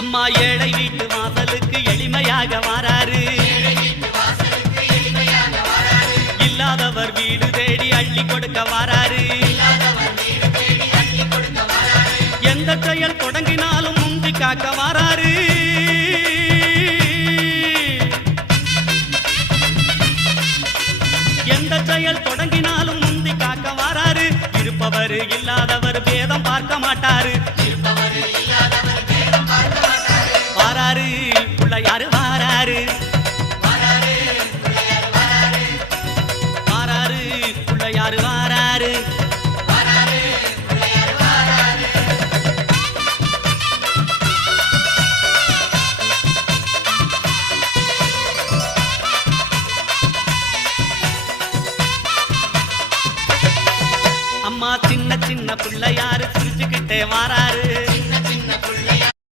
அம்மா ஏழை வீட்டு வாசலுக்கு எளிமையாக வாராரு. இல்லாதவர் வீடு தேடி அள்ளி கொடுக்க வாராரு. எந்த செயல் தொடங்கினாலும் முந்தி காக்க வாராரு. எந்த செயல் தொடங்கினாலும் முந்தி காக்க வாராரு. இருப்பவர் இல்லாதவர் பேதம் பார்க்க மாட்டாரு. வாராரு பிள்ளையாரு வாராரு. வாராரு பிள்ளையாரு வாராரு. அம்மா சின்ன சின்ன பிள்ளையாரு சிரிச்சுக்கிட்டே வாராரு.